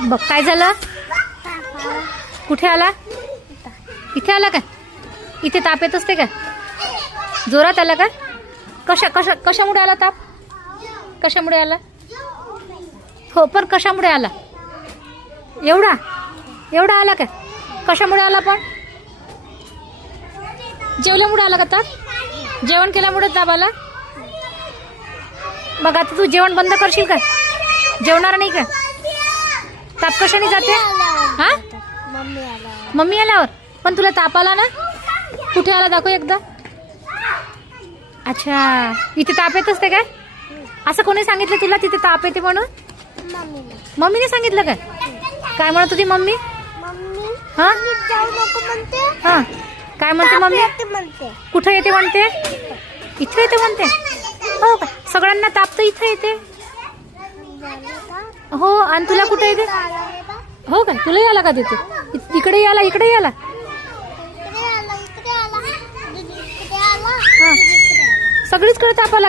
बघ काय झालं. कुठे आला. इथे आला का. इथे ताप येत असते का. जोरात आला का. कशामुळे आला ताप. कशामुळे आला. हो पण कशामुळे आला. एवढा आला का. कशामुळे आला पण. जेवल्यामुळे आला का ताप. जेवण केल्यामुळे ताप आला. मग आता तू जेवण बंद करशील का. जेवणार नाही का. ताप कशाने जाते. हा मम्मी आल्यावर. पण तुला ताप आला ना. कुठे आला दाखव एकदा. अच्छा इथे ताप येत असते काय. असं कोणी सांगितलं तुला तिथे ताप येते म्हणून. मम्मीने सांगितलं काय. काय म्हणत होती मम्मी. हा हा काय म्हणते मम्मी. कुठं येते म्हणते. इथं येते म्हणते. हो का. सगळ्यांना ताप तर इथं येते. हो आणि तुला कुठे येते. हो का. तुलाही आला का तिथे. इकडे आला. इकडे आला. सगळीच कडे ताप आला.